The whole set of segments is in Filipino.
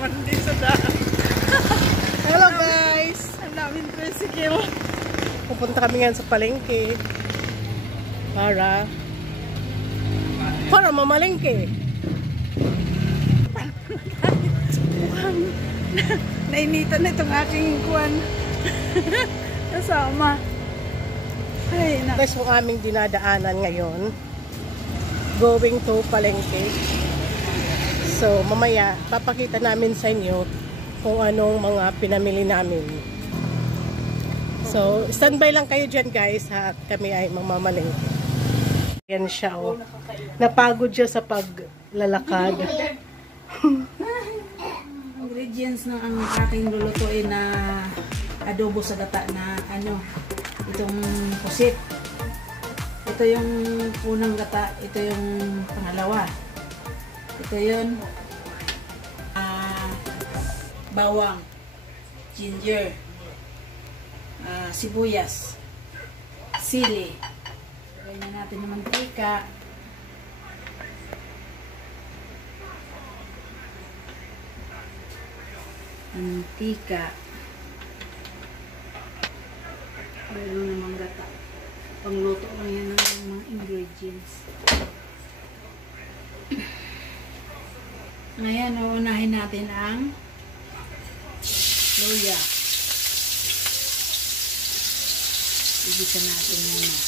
naman din sa daan. Hello guys! Ang daming tricycle. Pupunta kami ngayon sa palengke. Para mamalengke. Nainitan na itong aking kuwan. Kasama. Ay, guys, yung aming dinadaanan ngayon. Going to palengke. So, mamaya, papakita namin sa inyo kung anong mga pinamili namin. So, standby lang kayo dyan guys, at kami ay mamamalengke. Yan siya, oh. Napagod siya sa paglalakad. Ingredients ng ang aking lulutuin na adobo sa gata na itong pusit. Ito yung unang gata, ito yung pangalawa. Ito yun bawang, ginger, sibuyas, sili. Lagyan natin ng mantika. Meron namang gata. Pangluto lang yan ng mga ingredients. Ngayon, uunahin natin ang luya. Ibisan natin muna.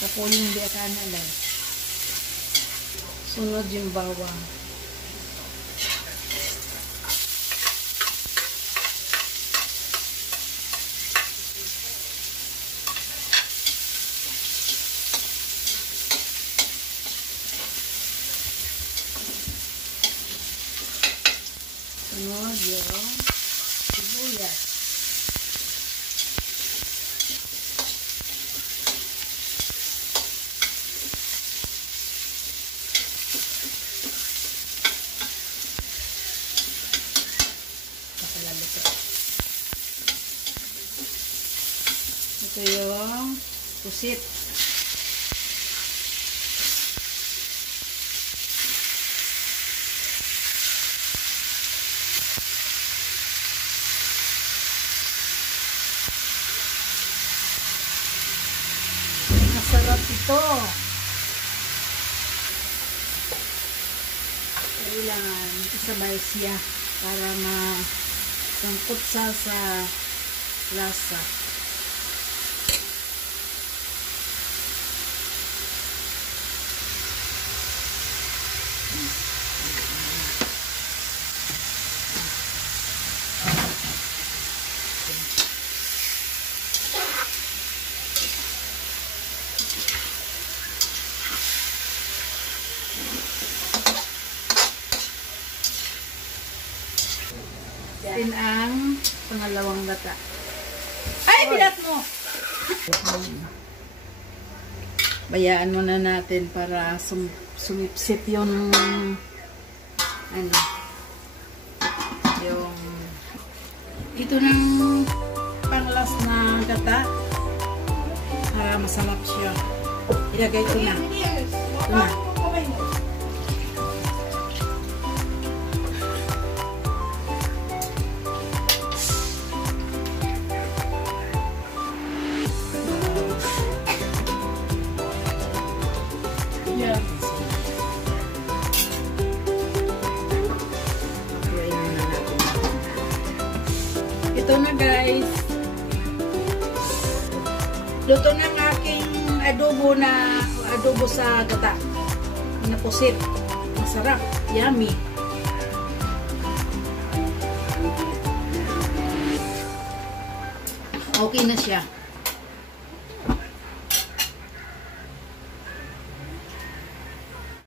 Tapunin hindi akan alay. Sunod yung bawang. Sunod yung sibuyas. Ito yung pusit. Masarap ito. Kailangan isabay siya para masangkot sa lasa. Din ang pangalawang gata. Ay, bilat mo! Bayaan muna natin para sumipsit yung yung ito ng panglas na gata para masarap siya. Ilagay ko na. Ito na. Ito na guys. Luto na ang aking adobo sa gata. Na pusit. Masarap. Yummy. Okay na siya.